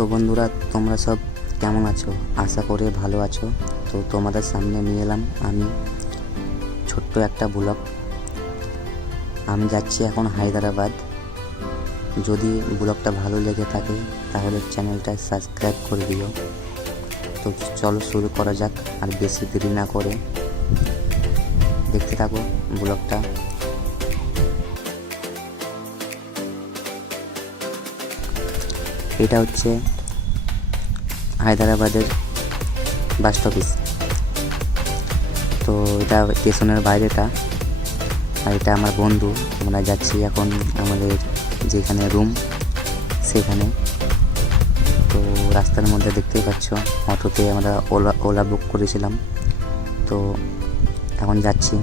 তো বন্ধুরা, তোমরা সব কেমন আছো? আশা করে ভালো আছো। তো তোমাদের সামনে নিয়ে এলাম আমি ছোট্ট একটা ব্লগ। আমি যাচ্ছি এখন হায়দ্রাবাদ। যদি ব্লগটা ভালো লেগে থাকে তাহলে চ্যানেলটা সাবস্ক্রাইব করে দিও। তো চলো শুরু করা যাক, আর বেশি দেরি না করে দেখতে থাকো ব্লগটা। এটা হচ্ছে হায়দ্রাবাদের বাস অফিস। তো এটা স্টেশনের বাইরেটা, আর এটা আমার বন্ধু। আমরা যাচ্ছি এখন আমাদের যেখানে রুম সেখানে। তো রাস্তার মধ্যে দেখতেই পাচ্ছ অটোতে আমরা ওলা বুক করেছিলাম। তো এখন যাচ্ছি।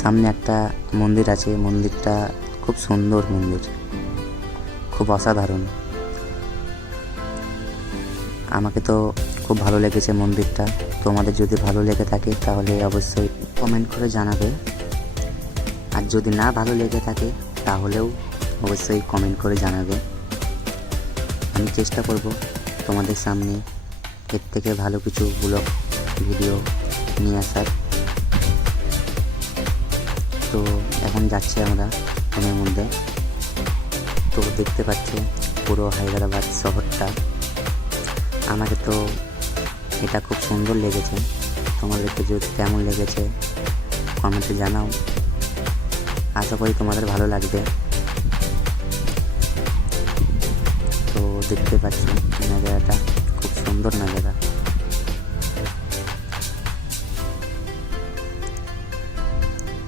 সামনে একটা মন্দির আছে, মন্দিরটা খুব সুন্দর মন্দির, খুব অসাধারণ। আমাকে তো খুব ভালো লেগেছে মন্দিরটা। তোমাদের যদি ভালো লেগে থাকে তাহলে অবশ্যই কমেন্ট করে জানাবে, আর যদি না ভালো লেগে থাকে তাহলেও অবশ্যই কমেন্ট করে জানাবে। আমি চেষ্টা করব তোমাদের সামনে এর থেকে ভালো কিছু ব্লগ ভিডিও নিয়ে আসার। তো এখন যাচ্ছি আমরা ট্রেনের মধ্যে। তো দেখতে পাচ্ছি পুরো হায়দ্রাবাদ শহরটা। আমাকে তো এটা খুব সুন্দর লেগেছে। তোমাদেরকে যদি কেমন লেগেছে কমেন্টে জানাও। আশা করি তোমাদের ভালো লাগবে। তো দেখতে পাচ্ছি নাজারাটা খুব সুন্দর নাজারা।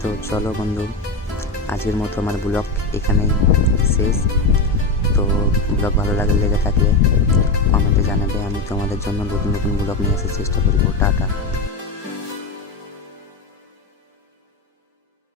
তো চলো বন্ধু, আজকের মতো আমার ব্লগ এখানেই শেষ। তো ব্লগ ভালো লেগে থাকলে কমেন্টে জানাবে। আমি তোমাদের জন্য নতুন নতুন ব্লগ নিয়ে আসার চেষ্টা করব। টাটা।